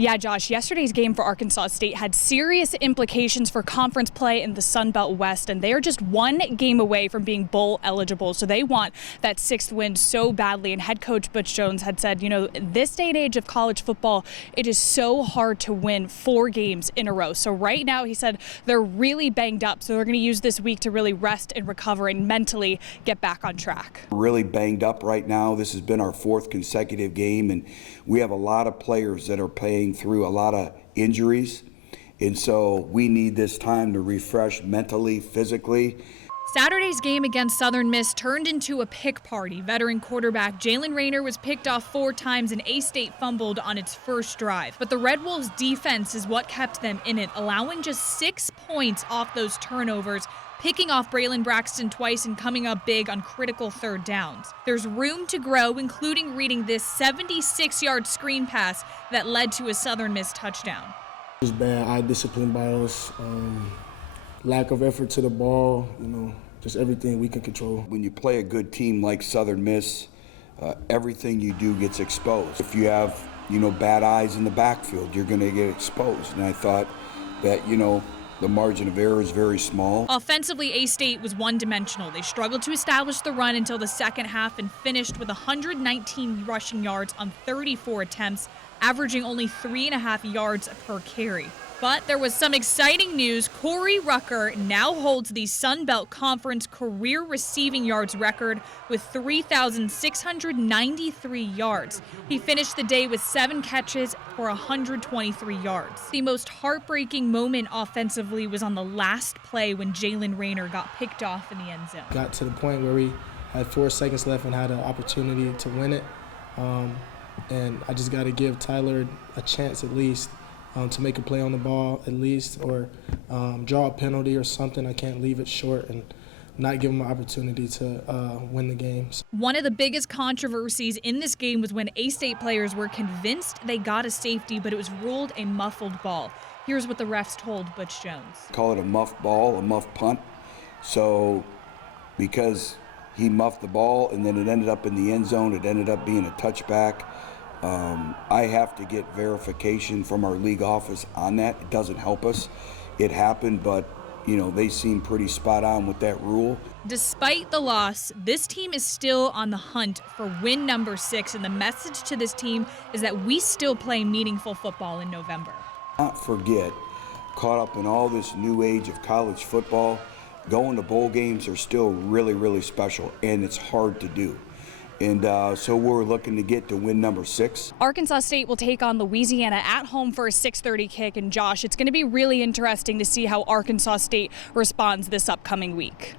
Yeah, Josh, yesterday's game for Arkansas State had serious implications for conference play in the Sun Belt West, and they are just one game away from being bowl eligible. So they want that sixth win so badly. And head coach Butch Jones had said, this day and age of college football, it is so hard to win 4 games in a row. So right now, he said they're really banged up. So they're going to use this week to really rest and recover and mentally get back on track. Really banged up right now. This has been our 4th consecutive game, and we have a lot of players that are playing through a lot of injuries, and so we need this time to refresh mentally, physically. Saturday's game against Southern Miss turned into a pick party. Veteran quarterback Jalen Raynor was picked off 4 times and A-State fumbled on its first drive. But the Red Wolves' defense is what kept them in it, allowing just 6 points off those turnovers, picking off Braylon Braxton twice and coming up big on critical third downs. There's room to grow, including reading this 76-yard screen pass that led to a Southern Miss touchdown. It was bad eye discipline by us, lack of effort to the ball, just everything we can control. When you play a good team like Southern Miss, everything you do gets exposed. If you have, bad eyes in the backfield, you're going to get exposed. And I thought that, the margin of error is very small. Offensively, A-State was one-dimensional. They struggled to establish the run until the second half and finished with 119 rushing yards on 34 attempts, averaging only 3.5 yards per carry. But there was some exciting news. Corey Rucker now holds the Sun Belt Conference career receiving yards record with 3,693 yards. He finished the day with 7 catches for 123 yards. The most heartbreaking moment offensively was on the last play when Jalen Raynor got picked off in the end zone. Got to the point where we had 4 seconds left and had an opportunity to win it. And I just got to give Tyler a chance at least. To make a play on the ball at least, or draw a penalty or something. I can't leave it short and not give him an opportunity to win the games. One of the biggest controversies in this game was when A-State players were convinced they got a safety, but it was ruled a muffled ball. Here's what the refs told Butch Jones. Call it a muff ball, a muff punt. So because he muffed the ball and then it ended up in the end zone, it ended up being a touchback. I have to get verification from our league office on that. It doesn't help us. It happened, but they seem pretty spot on with that rule. Despite the loss, this team is still on the hunt for win number 6, and the message to this team is that we still play meaningful football in November. Not forget, caught up in all this new age of college football, going to bowl games are still really, really special, and it's hard to do. And so we're looking to get to win number 6. Arkansas State will take on Louisiana at home for a 6:30 kick. And Josh, it's going to be really interesting to see how Arkansas State responds this upcoming week.